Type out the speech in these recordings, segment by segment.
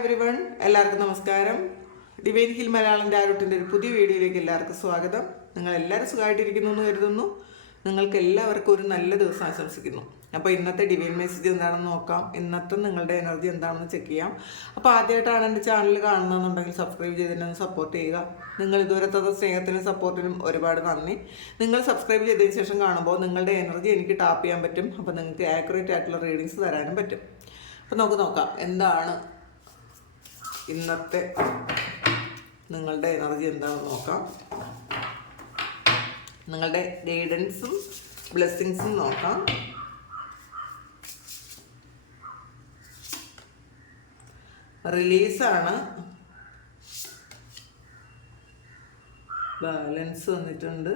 Everyone, എല്ലാവർക്കും നമസ്കാരം. Divine hill Malayalam ടാരോട്ടിൻ്റെ ഒരു പുതിയ വീഡിയോയിലേക്ക് എല്ലാവർക്കും സ്വാഗതം. നിങ്ങൾ എല്ലാവരും സുഖമായിട്ടിരിക്കുന്നു എന്ന് കരുതുന്നു. നിങ്ങൾക്ക് എല്ലാവർക്കും ഒരു നല്ല ദിവസം ആശംസിക്കുന്നു. അപ്പോൾ ഇന്നത്തെ ഡിവൈൻ മെസ്സേജ് എന്താണെന്ന് നോക്കാം. ഇന്നത്തെ നിങ്ങളുടെ എനർജി എന്താണെന്ന് ചെക്ക് ചെയ്യാം. അപ്പോൾ ആദ്യമായിട്ടാണ് എൻ്റെ ചാനൽ കാണുന്നതെന്നുണ്ടെങ്കിൽ സബ്സ്ക്രൈബ് ചെയ്തിട്ടൊന്ന് സപ്പോർട്ട് ചെയ്യുക. നിങ്ങൾ ഇതുവരെ തന്ന സ്നേഹത്തിനും സപ്പോർട്ടിനും ഒരുപാട് നന്ദി. നിങ്ങൾ സബ്സ്ക്രൈബ് ചെയ്തതിന് ശേഷം കാണുമ്പോൾ നിങ്ങളുടെ എനർജി എനിക്ക് ടാപ്പ് ചെയ്യാൻ പറ്റും. അപ്പോൾ നിങ്ങൾക്ക് ആക്യുറേറ്റ് ആയിട്ടുള്ള റീഡിങ്സ് തരാനും പറ്റും. അപ്പോൾ നമുക്ക് നോക്കാം എന്താണ് ഇന്നത്തെ നിങ്ങളുടെ എനർജി എന്താണെന്ന് നോക്കാം. നിങ്ങളുടെ ഗൈഡൻസും ബ്ലെസ്സിങ്സും നോക്കാം. റിലീസാണ്, ബാലൻസ് വന്നിട്ടുണ്ട്,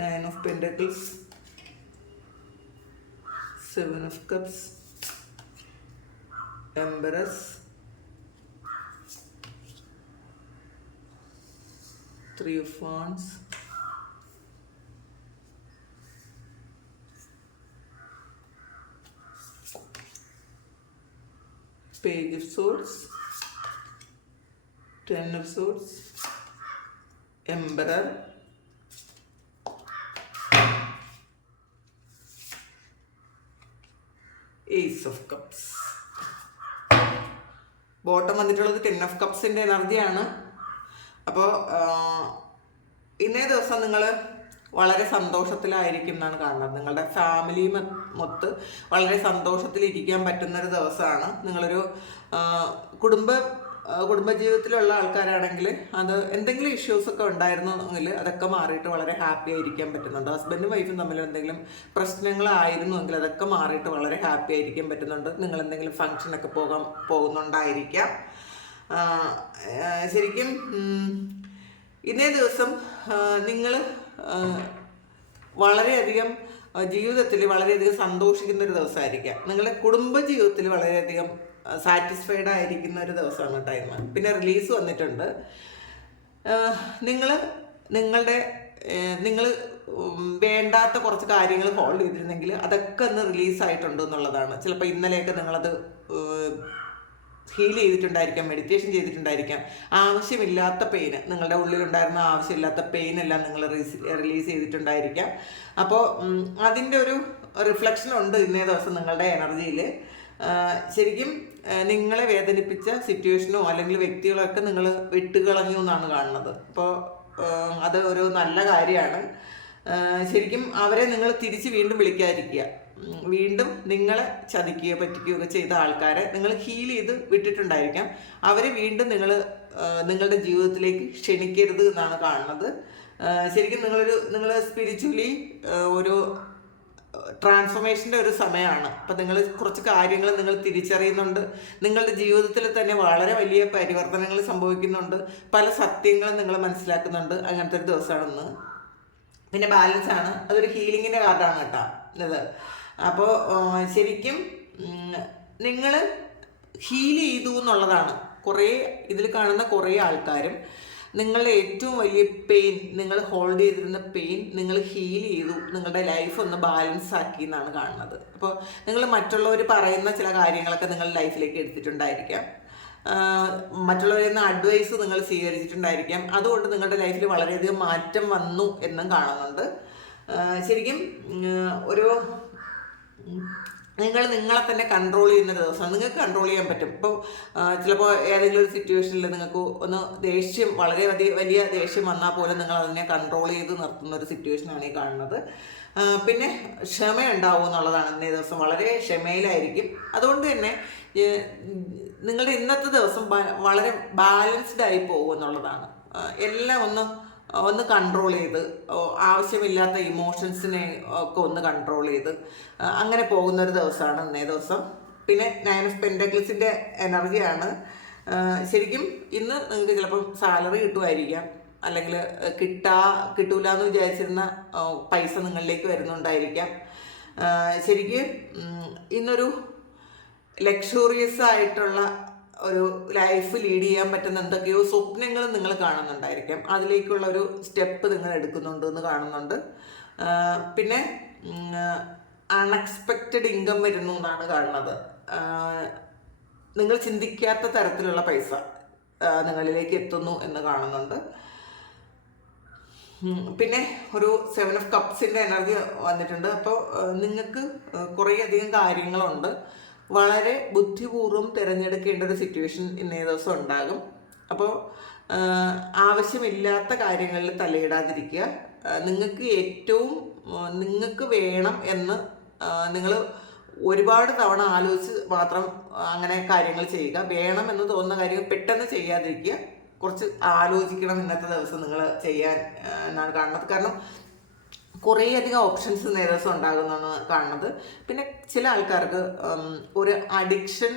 9 of pentacles, 7 of cups, Empress, 3 of Wands, Page of Swords, 10 of Swords, Emperor, Ace of Cups. Bottom വന്നിട്ടുള്ളത് 10 ഓഫ് കപ്സിൻ്റെ എനർജിയാണ്. അപ്പോൾ ഇന്നേ ദിവസം നിങ്ങൾ വളരെ സന്തോഷത്തിലായിരിക്കും എന്നാണ് കാണുന്നത്. നിങ്ങളുടെ ഫാമിലി മൊത്ത് വളരെ സന്തോഷത്തിലിരിക്കാൻ പറ്റുന്നൊരു ദിവസമാണ്. നിങ്ങളൊരു കുടുംബജീവിതത്തിലുള്ള ആൾക്കാരാണെങ്കിൽ അത് എന്തെങ്കിലും ഇഷ്യൂസൊക്കെ ഉണ്ടായിരുന്നെങ്കിൽ അതൊക്കെ മാറിയിട്ട് വളരെ ഹാപ്പി ആയിരിക്കാൻ പറ്റുന്നുണ്ട്. ഹസ്ബൻഡും വൈഫും തമ്മിൽ എന്തെങ്കിലും പ്രശ്നങ്ങളായിരുന്നുവെങ്കിൽ അതൊക്കെ മാറിയിട്ട് വളരെ ഹാപ്പി ആയിരിക്കാൻ പറ്റുന്നുണ്ട്. നിങ്ങൾ എന്തെങ്കിലും ഫങ്ഷനൊക്കെ പോകുന്നുണ്ടായിരിക്കാം. ശരിക്കും ഇന്നേ ദിവസം നിങ്ങൾ വളരെയധികം ജീവിതത്തിൽ വളരെയധികം സന്തോഷിക്കുന്ന ഒരു ദിവസമായിരിക്കാം. നിങ്ങളുടെ കുടുംബജീവിതത്തിൽ വളരെയധികം സാറ്റിസ്ഫൈഡ് ആയിരിക്കുന്ന ഒരു ദിവസമാണ് ടൈം. പിന്നെ റിലീസ് വന്നിട്ടുണ്ട്. നിങ്ങൾ വേണ്ടാത്ത കുറച്ച് കാര്യങ്ങൾ ഹോൾഡ് ചെയ്തിരുന്നെങ്കിൽ അതൊക്കെ ഒന്ന് റിലീസായിട്ടുണ്ട് എന്നുള്ളതാണ്. ചിലപ്പോൾ ഇന്നലെയൊക്കെ നിങ്ങളത് ഹീൽ ചെയ്തിട്ടുണ്ടായിരിക്കാം, മെഡിറ്റേഷൻ ചെയ്തിട്ടുണ്ടായിരിക്കാം. ആവശ്യമില്ലാത്ത പെയിൻ, നിങ്ങളുടെ ഉള്ളിലുണ്ടായിരുന്ന ആവശ്യമില്ലാത്ത പെയിൻ എല്ലാം നിങ്ങൾ റിലീസ് ചെയ്തിട്ടുണ്ടായിരിക്കാം. അപ്പോൾ അതിൻ്റെ ഒരു റിഫ്ലക്ഷൻ ഉണ്ട് ഇന്നേ ദിവസം നിങ്ങളുടെ എനർജിയിൽ. ശരിക്കും നിങ്ങളെ വേദനിപ്പിച്ച സിറ്റുവേഷനോ അല്ലെങ്കിൽ വ്യക്തികളൊക്കെ നിങ്ങൾ വിട്ടുകളഞ്ഞു എന്നാണ് കാണുന്നത്. അപ്പോൾ അത് ഒരു നല്ല കാര്യമാണ്. ശരിക്കും അവരെ നിങ്ങൾ തിരിച്ച് വീണ്ടും വിളിക്കാതിരിക്കുക. വീണ്ടും നിങ്ങളെ ചതിക്കുകയോ പറ്റിക്കുകയോ ചെയ്ത ആൾക്കാരെ നിങ്ങൾ ഹീൽ ചെയ്ത് വിട്ടിട്ടുണ്ടായിരിക്കാം. അവരെ വീണ്ടും നിങ്ങളുടെ ജീവിതത്തിലേക്ക് ക്ഷണിക്കരുത് എന്നാണ് കാണുന്നത്. ശരിക്കും നിങ്ങൾ സ്പിരിച്വലി ഒരു ട്രാൻസ്ഫോർമേഷൻ്റെ ഒരു സമയമാണ്. അപ്പം നിങ്ങൾ കുറച്ച് കാര്യങ്ങൾ നിങ്ങൾ തിരിച്ചറിയുന്നുണ്ട്. നിങ്ങളുടെ ജീവിതത്തിൽ തന്നെ വളരെ വലിയ പരിവർത്തനങ്ങൾ സംഭവിക്കുന്നുണ്ട്. പല സത്യങ്ങളും നിങ്ങൾ മനസ്സിലാക്കുന്നുണ്ട്. അങ്ങനത്തെ ഒരു ദിവസമാണെന്ന്. പിന്നെ ബാലൻസ് ആണ്, അതൊരു ഹീലിങ്ങിൻ്റെ കാർഡാണ് കേട്ടോ ഇത്. അപ്പോൾ ശരിക്കും നിങ്ങൾ ഹീൽ ചെയ്തു എന്നുള്ളതാണ്. കുറേ ഇതിൽ കാണുന്ന കുറേ ആൾക്കാരും നിങ്ങളുടെ ഏറ്റവും വലിയ പെയിൻ, നിങ്ങൾ ഹോൾഡ് ചെയ്തിരുന്ന പെയിൻ നിങ്ങൾ ഹീൽ ചെയ്തു, നിങ്ങളുടെ ലൈഫ് ഒന്ന് ബാലൻസ് ആക്കി എന്നാണ് കാണുന്നത്. അപ്പോൾ നിങ്ങൾ മറ്റുള്ളവർ പറയുന്ന ചില കാര്യങ്ങളൊക്കെ നിങ്ങൾ ലൈഫിലേക്ക് എടുത്തിട്ടുണ്ടായിരിക്കാം. മറ്റുള്ളവരിൽ നിന്ന് അഡ്വൈസ് നിങ്ങൾ സ്വീകരിച്ചിട്ടുണ്ടായിരിക്കാം. അതുകൊണ്ട് നിങ്ങളുടെ ലൈഫിൽ വളരെയധികം മാറ്റം വന്നു എന്നും കാണുന്നുണ്ട്. ശരിക്കും ഒരു നിങ്ങളെ തന്നെ കൺട്രോൾ ചെയ്യുന്ന ഒരു ദിവസമാണ്. നിങ്ങൾക്ക് കൺട്രോൾ ചെയ്യാൻ പറ്റും. ഇപ്പോൾ ചിലപ്പോൾ ഏതെങ്കിലും ഒരു സിറ്റുവേഷനിൽ നിങ്ങൾക്ക് ഒന്ന് ദേഷ്യം, വളരെ വലിയ ദേഷ്യം വന്നാൽ പോലും നിങ്ങൾ അതിനെ കൺട്രോൾ ചെയ്ത് നിർത്തുന്ന ഒരു സിറ്റുവേഷനാണ് ഈ കാണുന്നത്. പിന്നെ ക്ഷമയുണ്ടാവും എന്നുള്ളതാണ്. ഇന്നേ ദിവസം വളരെ ക്ഷമയിലായിരിക്കും. അതുകൊണ്ട് തന്നെ നിങ്ങളുടെ ഇന്നത്തെ ദിവസം വളരെ ബാലൻസ്ഡ് ആയി പോകും എന്നുള്ളതാണ്. എല്ലാം ഒന്ന് കൺട്രോൾ ചെയ്ത്, ആവശ്യമില്ലാത്ത ഇമോഷൻസിനെ ഒക്കെ ഒന്ന് കൺട്രോൾ ചെയ്ത് അങ്ങനെ പോകുന്നൊരു ദിവസമാണ് ഇന്നേ ദിവസം. പിന്നെ 9 ഓഫ് പെൻറ്റക്കിൾസിൻ്റെ എനർജിയാണ്. ശരിക്കും ഇന്ന് നിങ്ങൾക്ക് ചിലപ്പം സാലറി കിട്ടുമായിരിക്കാം, അല്ലെങ്കിൽ കിട്ടൂല എന്ന് വിചാരിച്ചിരുന്ന പൈസ നിങ്ങളിലേക്ക് വരുന്നുണ്ടായിരിക്കാം. ശരിക്കും ഇന്നൊരു ലക്ഷൂറിയസ് ആയിട്ടുള്ള ഒരു ലൈഫ് ലീഡ് ചെയ്യാൻ പറ്റുന്ന എന്തൊക്കെയോ സ്വപ്നങ്ങൾ നിങ്ങൾ കാണുന്നുണ്ടായിരിക്കാം. അതിലേക്കുള്ള ഒരു സ്റ്റെപ്പ് നിങ്ങൾ എടുക്കുന്നുണ്ട് എന്ന് കാണുന്നുണ്ട്. പിന്നെ അൺഎക്സ്പെക്റ്റഡ് ഇൻകം വരുന്നു എന്നാണ് കാണുന്നത്. നിങ്ങൾ ചിന്തിക്കാത്ത തരത്തിലുള്ള പൈസ നിങ്ങളിലേക്ക് എത്തുന്നു എന്ന് കാണുന്നുണ്ട്. പിന്നെ ഒരു 7 ഓഫ് കപ്സിൻ്റെ എനർജി വന്നിട്ടുണ്ട്. അപ്പോൾ നിങ്ങൾക്ക് കുറേയധികം കാര്യങ്ങളുണ്ട്. വളരെ ബുദ്ധിപൂർവ്വം തിരഞ്ഞെടുക്കേണ്ട ഒരു സിറ്റുവേഷൻ ഇന്നേ ദിവസം ഉണ്ടാകും. അപ്പോൾ ആവശ്യമില്ലാത്ത കാര്യങ്ങളിൽ തലയിടാതിരിക്കുക. നിങ്ങൾക്ക് ഏറ്റവും നിങ്ങൾക്ക് വേണം എന്ന് നിങ്ങൾ ഒരുപാട് തവണ ആലോചിച്ച് മാത്രം അങ്ങനെ കാര്യങ്ങൾ ചെയ്യുക. വേണം എന്ന് തോന്നുന്ന കാര്യങ്ങൾ പെട്ടെന്ന് ചെയ്യാതിരിക്കുക. കുറച്ച് ആലോചിക്കണം ഇന്നത്തെ ദിവസം നിങ്ങൾ ചെയ്യാൻ എന്നാണ് കാണുന്നത്. കാരണം കുറേയധികം ഓപ്ഷൻസ് ഇന്നേ ദിവസം ഉണ്ടാകുന്നതാണ് കാണുന്നത്. പിന്നെ ചില ആൾക്കാർക്ക് ഒരു അഡിക്ഷൻ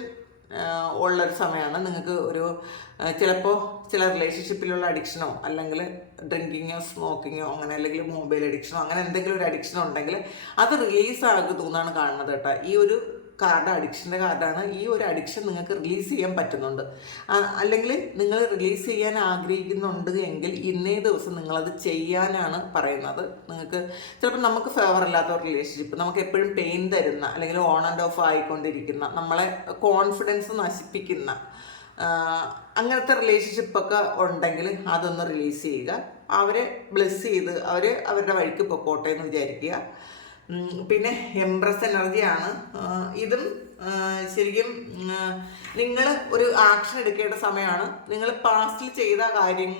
ഉള്ളൊരു സമയമാണ്. നിങ്ങൾക്ക് ഒരു ചിലപ്പോൾ ചില റിലേഷൻഷിപ്പിലുള്ള അഡിക്ഷനോ അല്ലെങ്കിൽ ഡ്രിങ്കിങ്ങോ സ്മോക്കിങ്ങോ അങ്ങനെ അല്ലെങ്കിൽ മൊബൈൽ അഡിക്ഷനോ അങ്ങനെ എന്തെങ്കിലും ഒരു അഡിക്ഷനോ ഉണ്ടെങ്കിൽ അത് റിലീസ് ആകുന്നതാണ് കാണുന്നത് കേട്ടോ. ഈ ഒരു കാർഡ് അഡിക്ഷൻ്റെ കാർഡാണ്. ഈ ഒരു അഡിക്ഷൻ നിങ്ങൾക്ക് റിലീസ് ചെയ്യാൻ പറ്റുന്നുണ്ട്. അല്ലെങ്കിൽ നിങ്ങൾ റിലീസ് ചെയ്യാൻ ആഗ്രഹിക്കുന്നുണ്ട് എങ്കിൽ ഇന്നേ ദിവസം നിങ്ങളത് ചെയ്യാനാണ് പറയുന്നത്. നിങ്ങൾക്ക് ചിലപ്പോൾ നമുക്ക് ഫേവർ അല്ലാത്ത ഒരു റിലേഷൻഷിപ്പ്, നമുക്ക് എപ്പോഴും പെയിൻ തരുന്ന അല്ലെങ്കിൽ ഓൺ ആൻഡ് ഓഫ് ആയിക്കൊണ്ടിരിക്കുന്ന, നമ്മളെ കോൺഫിഡൻസ് നശിപ്പിക്കുന്ന അങ്ങനത്തെ റിലേഷൻഷിപ്പൊക്കെ ഉണ്ടെങ്കിൽ അതൊന്ന് റിലീസ് ചെയ്യുക. അവരെ ബ്ലെസ് ചെയ്ത് അവരുടെ വഴിക്ക് പൊക്കോട്ടെ എന്ന് വിചാരിക്കുക. പിന്നെ എംപ്രസ് എനർജിയാണ്. ഇതും ശരിക്കും നിങ്ങൾ ഒരു ആക്ഷൻ എടുക്കേണ്ട സമയമാണ്. നിങ്ങൾ പാസ്റ്റിൽ ചെയ്ത കാര്യം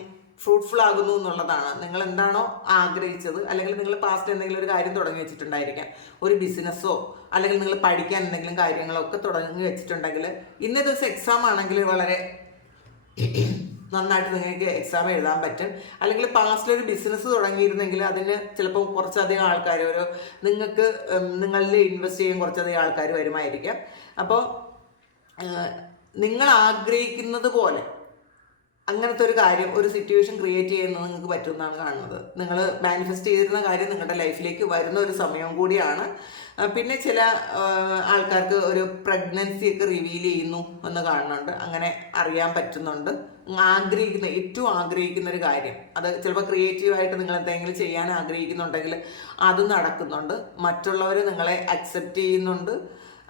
ഫ്രൂട്ട്ഫുൾ ആകുന്നു എന്നുള്ളതാണ്. നിങ്ങൾ എന്താണോ ആഗ്രഹിച്ചത്, അല്ലെങ്കിൽ നിങ്ങൾ പാസ്റ്റ് എന്തെങ്കിലും ഒരു കാര്യം തുടങ്ങി വെച്ചിട്ടുണ്ടായിരിക്കാം, ഒരു ബിസിനസ്സോ അല്ലെങ്കിൽ നിങ്ങൾ പഠിക്കാൻ എന്തെങ്കിലും കാര്യങ്ങളൊക്കെ തുടങ്ങി വെച്ചിട്ടുണ്ടെങ്കിൽ ഇന്നേ ദിവസം എക്സാം ആണെങ്കിൽ വളരെ നന്നായിട്ട് നിങ്ങൾക്ക് എക്സാം എഴുതാൻ പറ്റും. അല്ലെങ്കിൽ പാസ്റ്റിലൊരു ബിസിനസ് തുടങ്ങിയിരുന്നെങ്കിൽ അതിന് ചിലപ്പോൾ കുറച്ചധികം ആൾക്കാർ നിങ്ങൾക്ക് നിങ്ങളിൽ ഇൻവെസ്റ്റ് ചെയ്യാൻ കുറച്ചധികം ആൾക്കാർ വരുമായിരിക്കാം. അപ്പോൾ നിങ്ങൾ ആഗ്രഹിക്കുന്നത് പോലെ അങ്ങനത്തെ ഒരു കാര്യം, ഒരു സിറ്റുവേഷൻ ക്രിയേറ്റ് ചെയ്യുന്നത് നിങ്ങൾക്ക് പറ്റുമെന്നാണ് കാണുന്നത്. നിങ്ങൾ മാനിഫെസ്റ്റ് ചെയ്തിരുന്ന കാര്യം നിങ്ങളുടെ ലൈഫിലേക്ക് വരുന്ന ഒരു സമയവും കൂടിയാണ്. പിന്നെ ചില ആൾക്കാർക്ക് ഒരു പ്രഗ്നൻസി ഒക്കെ റിവീൽ ചെയ്യുന്നു എന്ന് കാണുന്നുണ്ട്. അങ്ങനെ അറിയാൻ പറ്റുന്നുണ്ട്. ഏറ്റവും ആഗ്രഹിക്കുന്ന ഒരു കാര്യം, അത് ചിലപ്പോൾ ക്രിയേറ്റീവായിട്ട് നിങ്ങൾ എന്തെങ്കിലും ചെയ്യാൻ ആഗ്രഹിക്കുന്നുണ്ടെങ്കിൽ അത് നടക്കുന്നുണ്ട്. മറ്റുള്ളവർ നിങ്ങളെ അക്സെപ്റ്റ് ചെയ്യുന്നുണ്ട്.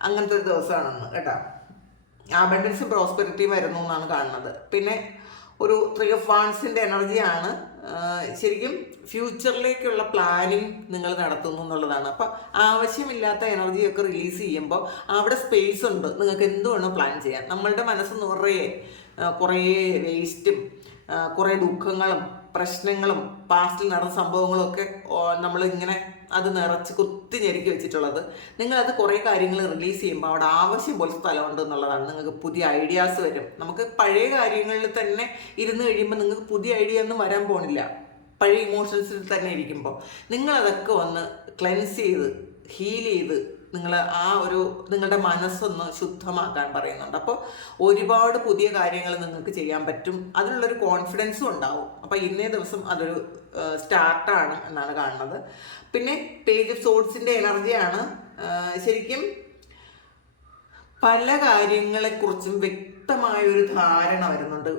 അങ്ങനത്തെ ഒരു ദിവസമാണെന്ന് കേട്ടോ. അബണ്ടൻസ് പ്രോസ്പെരിറ്റി വരുന്നു എന്നാണ് കാണുന്നത്. പിന്നെ ഒരു 3 ഓഫ് വാൻഡ്സിൻ്റെ എനർജിയാണ്. ശരിക്കും ഫ്യൂച്ചറിലേക്കുള്ള പ്ലാനിങ് നിങ്ങൾ നടത്തുന്നു എന്നുള്ളതാണ്. അപ്പം ആവശ്യമില്ലാത്ത എനർജിയൊക്കെ റിലീസ് ചെയ്യുമ്പോൾ അവിടെ സ്പേസ് ഉണ്ട്, നിങ്ങൾക്ക് എന്തുവേണം പ്ലാൻ ചെയ്യാൻ. നമ്മളുടെ മനസ്സ് നിറയെ കുറേ വേസ്റ്റും കുറേ ദുഃഖങ്ങളും പ്രശ്നങ്ങളും പാസ്റ്റിൽ നടന്ന സംഭവങ്ങളൊക്കെ നമ്മളിങ്ങനെ അത് നിറച്ച് കുത്തി ഞെരുക്കി വെച്ചിട്ടുള്ളത്. നിങ്ങളത് കുറേ കാര്യങ്ങൾ റിലീസ് ചെയ്യുമ്പോൾ അവിടെ ആവശ്യം പോലെ സ്ഥലമുണ്ട് എന്നുള്ളതാണ്. നിങ്ങൾക്ക് പുതിയ ഐഡിയാസ് വരും. നമുക്ക് പഴയ കാര്യങ്ങളിൽ തന്നെ ഇരുന്ന് കഴിയുമ്പോൾ നിങ്ങൾക്ക് പുതിയ ഐഡിയ ഒന്നും വരാൻ പോണില്ല. പഴയ ഇമോഷൻസിൽ തന്നെ ഇരിക്കുമ്പോൾ നിങ്ങളതൊക്കെ ഒന്ന് ക്ലെൻസ് ചെയ്ത് ഹീൽ ചെയ്ത് നിങ്ങളുടെ മനസ്സൊന്ന് ശുദ്ധമാക്കാൻ പറയുന്നുണ്ട്. അപ്പോൾ ഒരുപാട് പുതിയ കാര്യങ്ങൾ നിങ്ങൾക്ക് ചെയ്യാൻ പറ്റും. അതിനുള്ളൊരു കോൺഫിഡൻസും ഉണ്ടാവും. അപ്പോൾ ഇന്നേ ദിവസം അതൊരു സ്റ്റാർട്ടാണ് എന്നാണ് കാണുന്നത്. പിന്നെ പേജ് ഓഫ് സോഡ്സിൻ്റെ എനർജിയാണ്. ശരിക്കും പല കാര്യങ്ങളെക്കുറിച്ചും വ്യക്തമായൊരു ധാരണ വരുന്നുണ്ട്.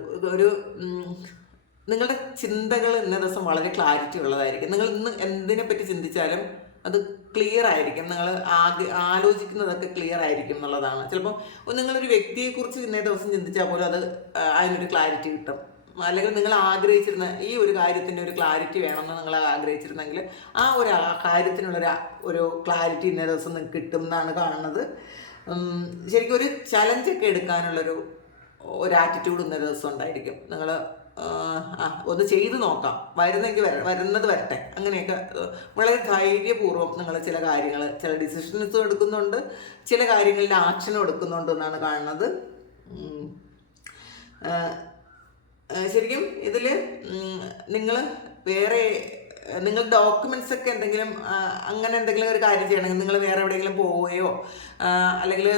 നിങ്ങളുടെ ചിന്തകൾ ഇന്നേ ദിവസം വളരെ ക്ലാരിറ്റി ഉള്ളതായിരിക്കും. നിങ്ങൾ ഇന്ന് എന്തിനെപ്പറ്റി ചിന്തിച്ചാലും അത് ക്ലിയർ ആയിരിക്കും. നിങ്ങൾ ആലോചിക്കുന്നതൊക്കെ ക്ലിയർ ആയിരിക്കും എന്നുള്ളതാണ്. ചിലപ്പോൾ നിങ്ങളൊരു വ്യക്തിയെക്കുറിച്ച് ഇന്നേ ദിവസം ചിന്തിച്ചാൽ പോലും അതിനൊരു ക്ലാരിറ്റി കിട്ടും. അല്ലെങ്കിൽ നിങ്ങൾ ആഗ്രഹിച്ചിരുന്ന ഈ ഒരു കാര്യത്തിൻ്റെ ഒരു ക്ലാരിറ്റി വേണമെന്ന് നിങ്ങൾ ആഗ്രഹിച്ചിരുന്നെങ്കിൽ ആ ഒരു കാര്യത്തിനുള്ളൊരു ക്ലാരിറ്റി ഇന്നേ ദിവസം നിങ്ങൾക്ക് കിട്ടും എന്നാണ് കാണുന്നത്. ശരിക്കും ഒരു ചലഞ്ചൊക്കെ എടുക്കാനുള്ളൊരു ആറ്റിറ്റ്യൂഡ് ഇന്നേ ദിവസം ഉണ്ടായിരിക്കും. നിങ്ങൾ ഒന്ന് ചെയ്ത് നോക്കാം, വരുന്നത് വരട്ടെ, അങ്ങനെയൊക്കെ വളരെ ധൈര്യപൂർവ്വം നിങ്ങൾ ചില ഡിസിഷൻസും എടുക്കുന്നുണ്ട്, ചില കാര്യങ്ങളിൽ ആക്ഷനും എടുക്കുന്നുണ്ട് എന്നാണ് കാണുന്നത്. ശരിക്കും ഇതിൽ നിങ്ങൾ ഡോക്യുമെൻറ്റ്സ് ഒക്കെ അങ്ങനെ എന്തെങ്കിലും ഒരു കാര്യം ചെയ്യണമെങ്കിൽ നിങ്ങൾ വേറെ എവിടെയെങ്കിലും പോവുകയോ അല്ലെങ്കിൽ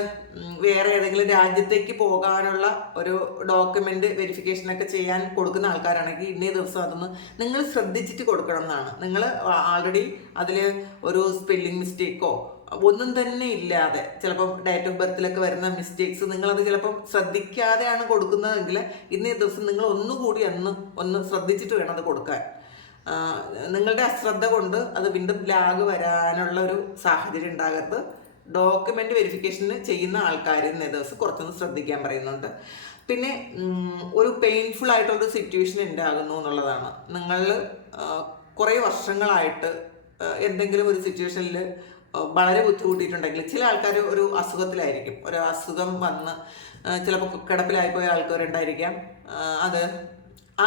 വേറെ ഏതെങ്കിലും രാജ്യത്തേക്ക് പോകാനുള്ള ഒരു ഡോക്യുമെൻ്റ് വെരിഫിക്കേഷനൊക്കെ ചെയ്യാൻ കൊടുക്കുന്ന ആൾക്കാരാണെങ്കിൽ ഇന്നേ ദിവസം അതൊന്ന് നിങ്ങൾ ശ്രദ്ധിച്ചിട്ട് കൊടുക്കണം എന്നാണ്. നിങ്ങൾ ആൾറെഡി അതിൽ ഒരു സ്പെല്ലിംഗ് മിസ്റ്റേക്കോ ഒന്നും തന്നെ ഇല്ലാതെ ചിലപ്പം ഡേറ്റ് ഓഫ് ബർത്തിലൊക്കെ വരുന്ന മിസ്റ്റേക്സ് നിങ്ങളത് ചിലപ്പം ശ്രദ്ധിക്കാതെയാണ് കൊടുക്കുന്നതെങ്കിൽ ഇന്നേ ദിവസം നിങ്ങൾ ഒന്നുകൂടി ഒന്ന് ശ്രദ്ധിച്ചിട്ട് വേണം അത് കൊടുക്കാൻ. നിങ്ങളുടെ അശ്രദ്ധ കൊണ്ട് അത് വീണ്ടും ലാഗ് വരാനുള്ള ഒരു സാഹചര്യം ഉണ്ടാകരുത്. ഡോക്യുമെൻ്റ് വെരിഫിക്കേഷന് ചെയ്യുന്ന ആൾക്കാർ ഇന്നേ ദിവസം കുറച്ചൊന്ന് ശ്രദ്ധിക്കാൻ പറയുന്നുണ്ട്. പിന്നെ ഒരു പെയിൻഫുൾ ആയിട്ടുള്ളൊരു സിറ്റുവേഷൻ ഉണ്ടാകുന്നു എന്നുള്ളതാണ്. നിങ്ങൾ കുറേ വർഷങ്ങളായിട്ട് എന്തെങ്കിലും ഒരു സിറ്റുവേഷനിൽ വളരെ ബുദ്ധിമുട്ടിയിട്ടുണ്ടെങ്കിൽ, ചില ആൾക്കാർ ഒരു അസുഖത്തിലായിരിക്കും, ഒരു അസുഖം വന്ന് ചിലപ്പോൾ കിടപ്പിലായിപ്പോയ ആൾക്കാരുണ്ടായിരിക്കാം. അത്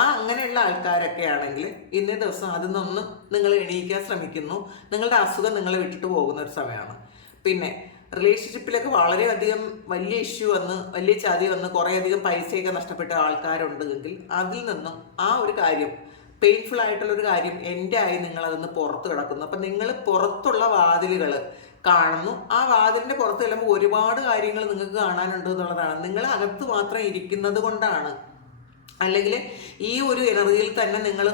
അങ്ങനെയുള്ള ആൾക്കാരൊക്കെ ആണെങ്കിൽ ഇന്നേ ദിവസം അതിൽ നിന്നൊന്ന് നിങ്ങൾ എണീക്കാൻ ശ്രമിക്കുന്നു. നിങ്ങളുടെ അസുഖം നിങ്ങളെ വിട്ടിട്ട് പോകുന്ന ഒരു സമയമാണ്. പിന്നെ റിലേഷൻഷിപ്പിലൊക്കെ വളരെയധികം വലിയ ഇഷ്യൂ വന്ന്, വലിയ ചതി വന്ന്, കുറേയധികം പൈസയൊക്കെ നഷ്ടപ്പെട്ട ആൾക്കാരുണ്ടെങ്കിൽ അതിൽ നിന്നും ആ ഒരു കാര്യം, പെയിൻഫുൾ ആയിട്ടുള്ളൊരു കാര്യം എൻ്റെ ആയി നിങ്ങളതൊന്ന് പുറത്ത് കിടക്കുന്നു. അപ്പം നിങ്ങൾ പുറത്തുള്ള വാതിലുകൾ കാണുന്നു. ആ വാതിലിൻ്റെ പുറത്ത് ചെല്ലുമ്പോൾ ഒരുപാട് കാര്യങ്ങൾ നിങ്ങൾക്ക് കാണാനുണ്ട് എന്നുള്ളതാണ്. നിങ്ങൾ അകത്ത് മാത്രം ഇരിക്കുന്നത് കൊണ്ടാണ്, അല്ലെങ്കിൽ ഈ ഒരു എനർജിയിൽ തന്നെ നിങ്ങൾ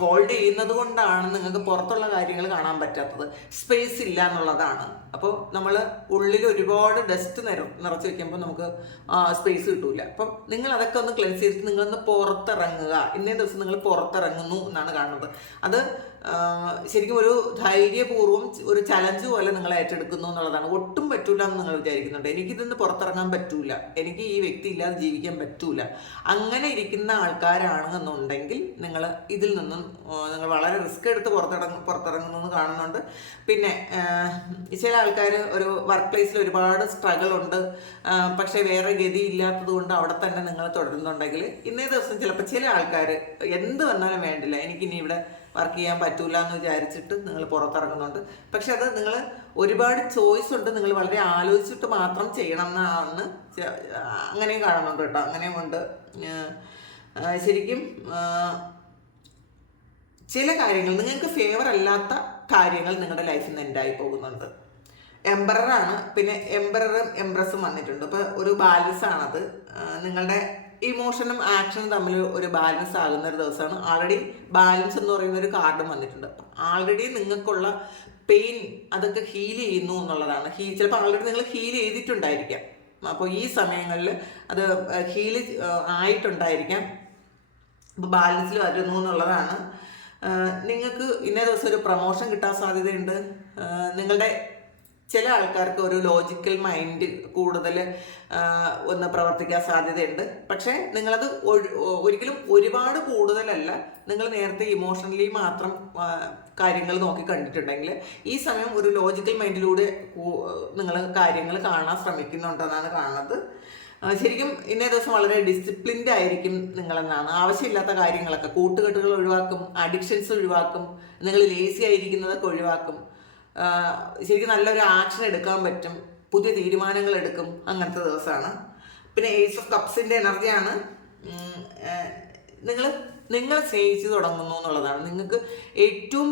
ഹോൾഡ് ചെയ്യുന്നത് കൊണ്ടാണ് നിങ്ങൾക്ക് പുറത്തുള്ള കാര്യങ്ങൾ കാണാൻ പറ്റാത്തത്. സ്പേസ് ഇല്ല എന്നുള്ളതാണ്. അപ്പോൾ നമ്മൾ ഉള്ളിൽ ഒരുപാട് ഡസ്റ്റ് നിറച്ച് വെക്കുമ്പോൾ നമുക്ക് സ്പേസ് കിട്ടൂല. അപ്പം നിങ്ങൾ അതൊക്കെ ഒന്ന് ക്ലെൻസ് ചെയ്തിട്ട് നിങ്ങളൊന്ന് പുറത്തിറങ്ങുക. ഇന്നേ ദിവസം നിങ്ങൾ പുറത്തിറങ്ങുന്നു എന്നാണ് കാണുന്നത്. അത് ശരിക്കും ഒരു ധൈര്യപൂർവ്വം ഒരു ചലഞ്ച് പോലെ നിങ്ങൾ ഏറ്റെടുക്കുന്നു എന്നുള്ളതാണ്. ഒട്ടും പറ്റൂല എന്ന് നിങ്ങൾ വിചാരിക്കുന്നുണ്ട്. എനിക്കിതിന്ന് പുറത്തിറങ്ങാൻ പറ്റൂല, എനിക്ക് ഈ വ്യക്തി ഇല്ലാതെ ജീവിക്കാൻ പറ്റൂല, അങ്ങനെ ഇരിക്കുന്ന ആൾക്കാരാണെന്നുണ്ടെങ്കിൽ നിങ്ങൾ ഇതിൽ നിന്നും നിങ്ങൾ വളരെ റിസ്ക് എടുത്ത് പുറത്തിറങ്ങുന്നു എന്ന് കാണുന്നുണ്ട്. പിന്നെ ചില ആൾക്കാർ ഒരു വർക്ക് പ്ലേസിൽ ഒരുപാട് സ്ട്രഗിൾ ഉണ്ട്, പക്ഷേ വേറെ ഗതി ഇല്ലാത്തത് കൊണ്ട് അവിടെ തന്നെ നിങ്ങൾ തുടരുന്നുണ്ടെങ്കിൽ ഇന്നേ ദിവസം ചിലപ്പോൾ ചില ആൾക്കാർ എന്ത് വന്നാലും വേണ്ടില്ല, എനിക്കിനി ഇവിടെ വർക്ക് ചെയ്യാൻ പറ്റൂല എന്ന് വിചാരിച്ചിട്ട് നിങ്ങൾ പുറത്തിറങ്ങുന്നുണ്ട്. പക്ഷെ അത് നിങ്ങൾ ഒരുപാട് ചോയ്സ് ഉണ്ട്, നിങ്ങൾ വളരെ ആലോചിച്ചിട്ട് മാത്രം ചെയ്യണം എന്നാണ് അങ്ങനെയും കാണുന്നുണ്ട് കേട്ടോ. അങ്ങനെയും ഉണ്ട്. ശരിക്കും ചില കാര്യങ്ങൾ നിങ്ങൾക്ക് ഫേവർ അല്ലാത്ത കാര്യങ്ങൾ നിങ്ങളുടെ ലൈഫിൽ നിന്ന് എൻഡായി പോകുന്നുണ്ട്. എംബറാണ്, പിന്നെ എംബറും എംബ്രസും വന്നിട്ടുണ്ട്. അപ്പോൾ ഒരു ബാലൻസ് ആണത്. നിങ്ങളുടെ ഇമോഷനും ആക്ഷനും തമ്മിൽ ഒരു ബാലൻസ് ആകുന്ന ഒരു ദിവസമാണ്. ആൾറെഡി ബാലൻസ് എന്ന് പറയുന്ന ഒരു കാർഡും വന്നിട്ടുണ്ട്. ആൾറെഡി നിങ്ങൾക്കുള്ള പെയിൻ അതൊക്കെ ഹീൽ ചെയ്യുന്നു എന്നുള്ളതാണ്. ചിലപ്പോൾ ആൾറെഡി നിങ്ങൾ ഹീൽ ചെയ്തിട്ടുണ്ടായിരിക്കാം. അപ്പോൾ ഈ സമയങ്ങളിൽ അത് ഹീൽ ആയിട്ടുണ്ടായിരിക്കാം. അപ്പോൾ ബാലൻസിൽ വരുന്നു എന്നുള്ളതാണ്. നിങ്ങൾക്ക് ഇന്നേ ദിവസം ഒരു പ്രൊമോഷൻ കിട്ടാൻ സാധ്യതയുണ്ട്. നിങ്ങളുടെ ചില ആൾക്കാർക്ക് ഒരു ലോജിക്കൽ മൈൻഡ് കൂടുതൽ ഒന്ന് പ്രവർത്തിക്കാൻ സാധ്യതയുണ്ട്. പക്ഷേ നിങ്ങളത് ഒരിക്കലും ഒരുപാട് കൂടുതലല്ല. നിങ്ങൾ നേരത്തെ ഇമോഷണലി മാത്രം കാര്യങ്ങൾ നോക്കി കണ്ടിട്ടുണ്ടെങ്കിൽ ഈ സമയം ഒരു ലോജിക്കൽ മൈൻഡിലൂടെ നിങ്ങൾ കാര്യങ്ങൾ കാണാൻ ശ്രമിക്കുന്നുണ്ടെന്നാണ് കാണുന്നത്. ശരിക്കും ഇന്നേ ദിവസം വളരെ ഡിസിപ്ലിൻഡ് ആയിരിക്കും നിങ്ങളെന്നാണ്. ആവശ്യമില്ലാത്ത കാര്യങ്ങളൊക്കെ, കൂട്ടുകെട്ടുകൾ ഒഴിവാക്കും, അഡിക്ഷൻസ് ഒഴിവാക്കും, നിങ്ങൾ ലേസി ആയിരിക്കുന്നതൊക്കെ ഒഴിവാക്കും. ശരിക്കും നല്ലൊരു ആക്ഷൻ എടുക്കാൻ പറ്റും, പുതിയ തീരുമാനങ്ങൾ എടുക്കും, അങ്ങനത്തെ ദിവസമാണ്. പിന്നെ ഏസ് ഓഫ് കപ്സിൻ്റെ എനർജിയാണ്. നിങ്ങൾ സ്നേഹിച്ച് തുടങ്ങുന്നു എന്നുള്ളതാണ്. നിങ്ങൾക്ക് ഏറ്റവും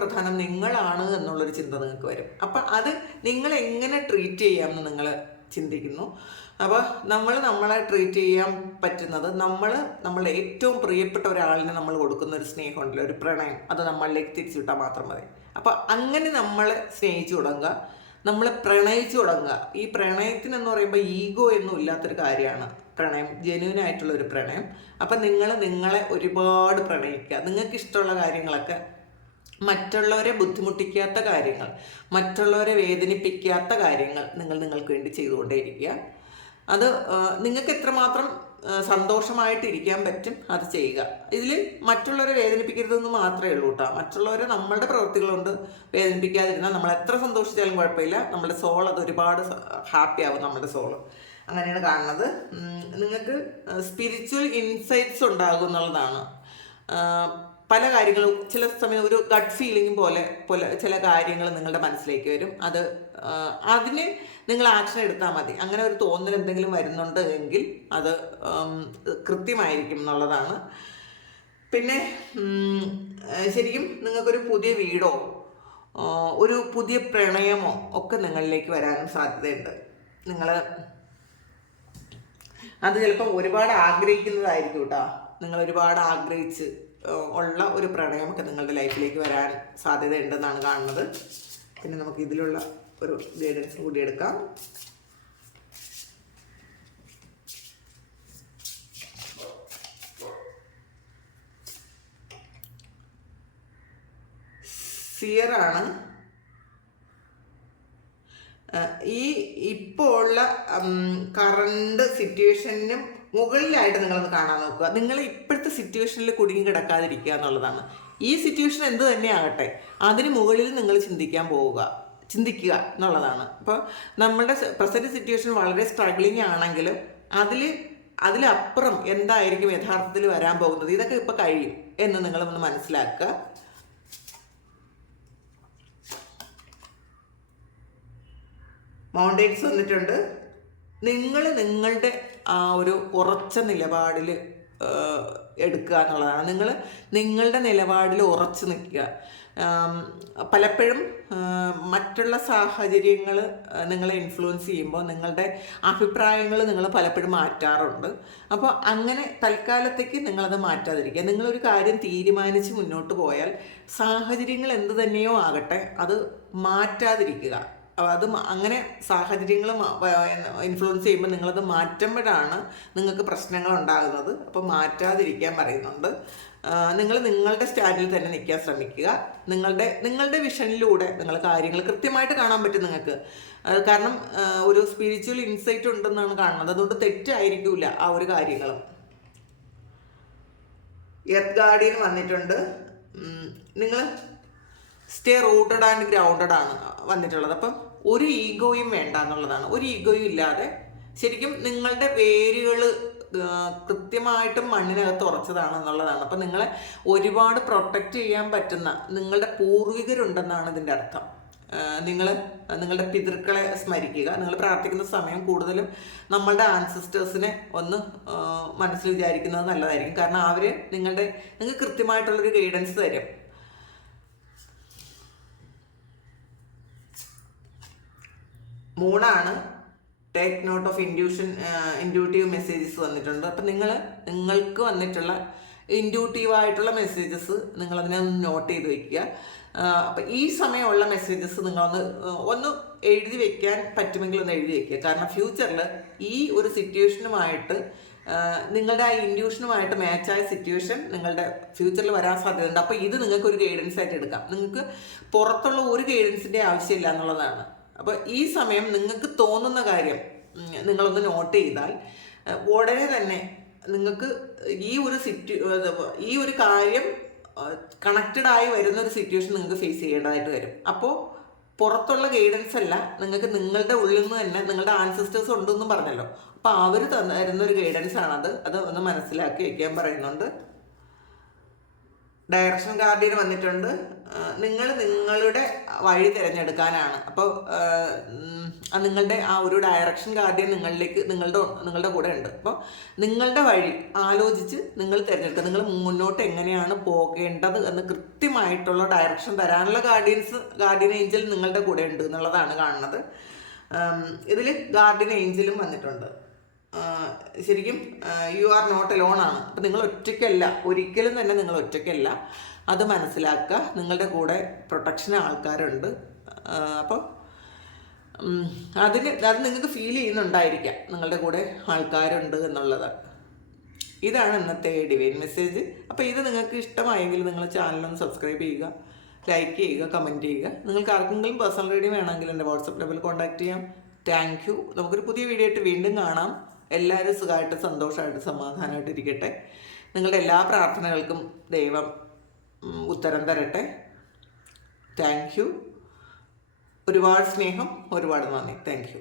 പ്രധാനം നിങ്ങളാണ് എന്നുള്ളൊരു ചിന്ത നിങ്ങൾക്ക് വരും. അപ്പം അത് നിങ്ങൾ എങ്ങനെ ട്രീറ്റ് ചെയ്യാമെന്ന് നിങ്ങൾ ചിന്തിക്കുന്നു. അപ്പോൾ നമ്മളെ ട്രീറ്റ് ചെയ്യാൻ പറ്റുന്നത് നമ്മളുടെ ഏറ്റവും പ്രിയപ്പെട്ട ഒരാളിന് നമ്മൾ കൊടുക്കുന്ന ഒരു സ്നേഹമുണ്ടല്ലോ, ഒരു പ്രണയം, അത് നമ്മളിലേക്ക് തിരിച്ചു വിട്ടാൽ മാത്രം മതി. അപ്പോൾ അങ്ങനെ നമ്മളെ സ്നേഹിച്ചു തുടങ്ങുക, നമ്മളെ പ്രണയിച്ചു തുടങ്ങുക. ഈ പ്രണയത്തിനെന്ന് പറയുമ്പോൾ ഈഗോ ഒന്നും ഇല്ലാത്തൊരു കാര്യമാണ് പ്രണയം, ജെന്യൂനായിട്ടുള്ളൊരു പ്രണയം. അപ്പം നിങ്ങളെ ഒരുപാട് പ്രണയിക്കുക. നിങ്ങൾക്ക് ഇഷ്ടമുള്ള കാര്യങ്ങളൊക്കെ, മറ്റുള്ളവരെ ബുദ്ധിമുട്ടിക്കാത്ത കാര്യങ്ങൾ, മറ്റുള്ളവരെ വേദനിപ്പിക്കാത്ത കാര്യങ്ങൾ നിങ്ങൾക്ക് വേണ്ടി ചെയ്തുകൊണ്ടേയിരിക്കുക. അത് നിങ്ങൾക്ക് എത്രമാത്രം സന്തോഷമായിട്ടിരിക്കാൻ പറ്റും അത് ചെയ്യുക. ഇതിൽ മറ്റുള്ളവരെ വേദനിപ്പിക്കരുതെന്ന് മാത്രമേ ഉള്ളൂ കേട്ടോ. മറ്റുള്ളവരെ നമ്മളുടെ പ്രവൃത്തികൾ കൊണ്ട് വേദനിപ്പിക്കാതിരുന്നാൽ നമ്മൾ എത്ര സന്തോഷിച്ചാലും കുഴപ്പമില്ല, നമ്മുടെ സോൾ അത് ഒരുപാട് ഹാപ്പി ആവും, നമ്മുടെ സോൾ. അങ്ങനെയാണ് കാണുന്നത്. നിങ്ങൾക്ക് സ്പിരിച്വൽ ഇൻസൈറ്റ്സ് ഉണ്ടാകും എന്നുള്ളതാണ്. പല കാര്യങ്ങളും ചില സമയം ഒരു ഗട്ട് ഫീലിംഗ് പോലെ ചില കാര്യങ്ങൾ നിങ്ങളുടെ മനസ്സിലേക്ക് വരും. അതിന് നിങ്ങൾ ആക്ഷൻ എടുത്താൽ മതി. അങ്ങനെ ഒരു തോന്നൽ എന്തെങ്കിലും വരുന്നുണ്ട് എങ്കിൽ അത് കൃത്യമായിരിക്കും എന്നുള്ളതാണ്. പിന്നെ ശരിക്കും നിങ്ങൾക്കൊരു പുതിയ വീടോ ഒരു പുതിയ പ്രണയമോ ഒക്കെ നിങ്ങളിലേക്ക് വരാനും സാധ്യതയുണ്ട്. അത് ചിലപ്പോൾ ഒരുപാട് ആഗ്രഹിക്കുന്നതായിരിക്കും കേട്ടോ. നിങ്ങൾ ഒരുപാട് ആഗ്രഹിച്ച് ഉള്ള ഒരു പ്രണയമൊക്കെ നിങ്ങളുടെ ലൈഫിലേക്ക് വരാൻ സാധ്യതയുണ്ടെന്നാണ് കാണുന്നത്. പിന്നെ നമുക്ക് ഇതിലുള്ള ഒരു ഗൈഡൻസ് കൂടി എടുക്കാം. സിയറാണ്. ഈ ഇപ്പോൾ ഉള്ള കറണ്ട് സിറ്റുവേഷനും മുകളിലായിട്ട് നിങ്ങളൊന്ന് കാണാൻ നോക്കുക. നിങ്ങൾ ഇപ്പോഴത്തെ സിറ്റുവേഷനിൽ കുടുങ്ങി കിടക്കാതിരിക്കുക എന്നുള്ളതാണ്. ഈ സിറ്റുവേഷൻ എന്ത് തന്നെ ആകട്ടെ, അതിന് മുകളിൽ നിങ്ങൾ ചിന്തിക്കുക എന്നുള്ളതാണ്. അപ്പോൾ നമ്മുടെ പ്രസൻറ്റ് സിറ്റുവേഷൻ വളരെ സ്ട്രഗ്ലിങ് ആണെങ്കിലും അതിലപ്പുറം എന്തായിരിക്കും യഥാർത്ഥത്തിൽ വരാൻ പോകുന്നത്, ഇതൊക്കെ ഇപ്പോൾ കഴിയും എന്ന് നിങ്ങളൊന്ന് മനസ്സിലാക്കുക. മൗണ്ടെയ്ൻസ് വന്നിട്ടുണ്ട്. നിങ്ങളുടെ ആ ഒരു ഉറച്ച നിലപാടിൽ എടുക്കുക എന്നുള്ളതാണ്. നിങ്ങളുടെ നിലപാടിൽ ഉറച്ചു നിൽക്കുക. പലപ്പോഴും മറ്റുള്ള സാഹചര്യങ്ങൾ നിങ്ങളെ ഇൻഫ്ലുവൻസ് ചെയ്യുമ്പോൾ നിങ്ങളുടെ അഭിപ്രായങ്ങൾ നിങ്ങൾ പലപ്പോഴും മാറ്റാറുണ്ട്. അപ്പോൾ അങ്ങനെ തൽക്കാലത്തേക്ക് നിങ്ങളത് മാറ്റാതിരിക്കുക. നിങ്ങളൊരു കാര്യം തീരുമാനിച്ച് മുന്നോട്ട് പോയാൽ സാഹചര്യങ്ങൾ എന്ത് തന്നെയോ ആകട്ടെ അത് മാറ്റാതിരിക്കുക. അത് അങ്ങനെ സാഹചര്യങ്ങൾ ഇൻഫ്ലുവൻസ് ചെയ്യുമ്പോൾ നിങ്ങളത് മാറ്റുമ്പോഴാണ് നിങ്ങൾക്ക് പ്രശ്നങ്ങൾ ഉണ്ടാകുന്നത്. അപ്പോൾ മാറ്റാതിരിക്കാൻ പറയുന്നുണ്ട്. നിങ്ങൾ നിങ്ങളുടെ സ്റ്റാൻഡിൽ തന്നെ നിൽക്കാൻ ശ്രമിക്കുക. നിങ്ങളുടെ വിഷനിലൂടെ നിങ്ങൾ കാര്യങ്ങൾ കൃത്യമായിട്ട് കാണാൻ പറ്റും നിങ്ങൾക്ക്. കാരണം ഒരു സ്പിരിച്വൽ ഇൻസൈറ്റ് ഉണ്ടെന്നാണ് കാണുന്നത്. അതുകൊണ്ട് തെറ്റായിരിക്കില്ല ആ ഒരു കാര്യങ്ങളും. എർത്ത് ഗാർഡിയൻ വന്നിട്ടുണ്ട്. നിങ്ങൾ സ്റ്റേ റൂട്ടഡ് ആൻഡ് ഗ്രൗണ്ടഡ് ആണ് വന്നിട്ടുള്ളത്. അപ്പം ഒരു ഈഗോയും വേണ്ട എന്നുള്ളതാണ്. ഒരു ഈഗോയും ഇല്ലാതെ ശരിക്കും നിങ്ങളുടെ വേരുകൾ കൃത്യമായിട്ടും മണ്ണിനകത്ത് ഉറച്ചതാണെന്നുള്ളതാണ്. അപ്പം നിങ്ങളെ ഒരുപാട് പ്രൊട്ടക്റ്റ് ചെയ്യാൻ പറ്റുന്ന നിങ്ങളുടെ പൂർവികരുണ്ടെന്നാണ് ഇതിൻ്റെ അർത്ഥം. നിങ്ങളുടെ പിതൃക്കളെ സ്മരിക്കുക. നിങ്ങൾ പ്രാർത്ഥിക്കുന്ന സമയം കൂടുതലും നമ്മളുടെ ആൻസിസ്റ്റേഴ്സിനെ ഒന്ന് മനസ്സിൽ വിചാരിക്കുന്നത് നല്ലതായിരിക്കും. കാരണം അവർ നിങ്ങൾക്ക് കൃത്യമായിട്ടുള്ളൊരു ഗൈഡൻസ് തരും. മൂണാണ്. Take note of intuitive messages വന്നിട്ടുണ്ട്. അപ്പം നിങ്ങൾക്ക് വന്നിട്ടുള്ള ഇൻഡ്യൂട്ടീവായിട്ടുള്ള മെസ്സേജസ് നിങ്ങളതിനെ നോട്ട് ചെയ്ത് വയ്ക്കുക. അപ്പം ഈ സമയമുള്ള മെസ്സേജസ് നിങ്ങളൊന്ന് എഴുതി വയ്ക്കാൻ പറ്റുമെങ്കിൽ ഒന്ന് എഴുതി വയ്ക്കുക. കാരണം ഫ്യൂച്ചറിൽ ഈ ഒരു സിറ്റുവേഷനുമായിട്ട് നിങ്ങളുടെ ആ ഇൻഡ്യൂഷനുമായിട്ട് മാച്ചായ സിറ്റുവേഷൻ നിങ്ങളുടെ ഫ്യൂച്ചറിൽ വരാൻ സാധ്യതയുണ്ട്. അപ്പോൾ ഇത് നിങ്ങൾക്കൊരു ഗൈഡൻസ് ആയിട്ട് എടുക്കാം. നിങ്ങൾക്ക് പുറത്തുള്ള ഒരു ഗൈഡൻസിൻ്റെ ആവശ്യമില്ല എന്നുള്ളതാണ്. അപ്പോൾ ഈ സമയം നിങ്ങൾക്ക് തോന്നുന്ന കാര്യം നിങ്ങളൊന്ന് നോട്ട് ചെയ്താൽ ഉടനെ തന്നെ നിങ്ങൾക്ക് ഈ ഒരു കാര്യം കണക്റ്റഡായി വരുന്നൊരു സിറ്റുവേഷൻ നിങ്ങൾക്ക് ഫേസ് ചെയ്യേണ്ടതായിട്ട് വരും. അപ്പോൾ പുറത്തുള്ള ഗൈഡൻസ് അല്ല, നിങ്ങൾക്ക് നിങ്ങളുടെ ഉള്ളിൽ നിന്ന് തന്നെ നിങ്ങളുടെ ആൻസിസ്റ്റേഴ്സ് ഉണ്ടെന്നും പറഞ്ഞല്ലോ. അപ്പോൾ അവർ തരുന്നൊരു ഗൈഡൻസ് ആണത്. അത് ഒന്ന് മനസ്സിലാക്കി വയ്ക്കാൻ പറയുന്നുണ്ട്. ഡയറക്ഷൻ ഗാർഡിയൻ വന്നിട്ടുണ്ട്. നിങ്ങളുടെ വഴി തിരഞ്ഞെടുക്കാനാണ്. അപ്പോൾ നിങ്ങളുടെ ആ ഒരു ഡയറക്ഷൻ ഗാർഡിയൻ നിങ്ങളുടെ കൂടെ ഉണ്ട്. അപ്പോൾ നിങ്ങളുടെ വഴി ആലോചിച്ച് നിങ്ങൾ തിരഞ്ഞെടുക്കുക. നിങ്ങൾ മുന്നോട്ട് എങ്ങനെയാണ് പോകേണ്ടത് എന്ന് കൃത്യമായിട്ടുള്ള ഡയറക്ഷൻ തരാനുള്ള ഗാർഡിയൻ ഏഞ്ചൽ നിങ്ങളുടെ കൂടെ ഉണ്ട് എന്നുള്ളതാണ് കാണുന്നത്. ഇതിൽ ഗാർഡിയൻ ഏഞ്ചലും വന്നിട്ടുണ്ട്. ശരിക്കും യു ആർ നോട്ട് എലോൺ ആണ്. അപ്പം നിങ്ങൾ ഒറ്റയ്ക്കല്ല, ഒരിക്കലും തന്നെ നിങ്ങൾ ഒറ്റയ്ക്കല്ല. അത് മനസ്സിലാക്കുക. നിങ്ങളുടെ കൂടെ പ്രൊട്ടക്ഷൻ ആൾക്കാരുണ്ട്. അപ്പോൾ അത് നിങ്ങൾക്ക് ഫീൽ ചെയ്യുന്നുണ്ടായിരിക്കാം നിങ്ങളുടെ കൂടെ ആൾക്കാരുണ്ട് എന്നുള്ളത്. ഇതാണ് ഇന്നത്തെ ഡിവൈൻ മെസ്സേജ്. അപ്പോൾ ഇത് നിങ്ങൾക്ക് ഇഷ്ടമായെങ്കിൽ നിങ്ങൾ ചാനലൊന്ന് സബ്സ്ക്രൈബ് ചെയ്യുക, ലൈക്ക് ചെയ്യുക, കമൻറ്റ് ചെയ്യുക. നിങ്ങൾക്ക് ആർക്കെങ്കിലും പേഴ്സണൽ റീഡിംഗ് വേണമെങ്കിൽ എൻ്റെ വാട്സപ്പ് നമ്പറിൽ കോൺടാക്റ്റ് ചെയ്യാം. Thank you. നമുക്കൊരു പുതിയ വീഡിയോ ആയിട്ട് വീണ്ടും കാണാം. എല്ലാവരും സുഖമായിട്ട് സന്തോഷമായിട്ട് സമാധാനമായിട്ട് ഇരിക്കട്ടെ. നിങ്ങളുടെ എല്ലാ പ്രാർത്ഥനകൾക്കും ദൈവം ഉത്തരം തരട്ടെ. Thank you. ഒരുപാട് സ്നേഹം, ഒരുപാട് നന്ദി. Thank you.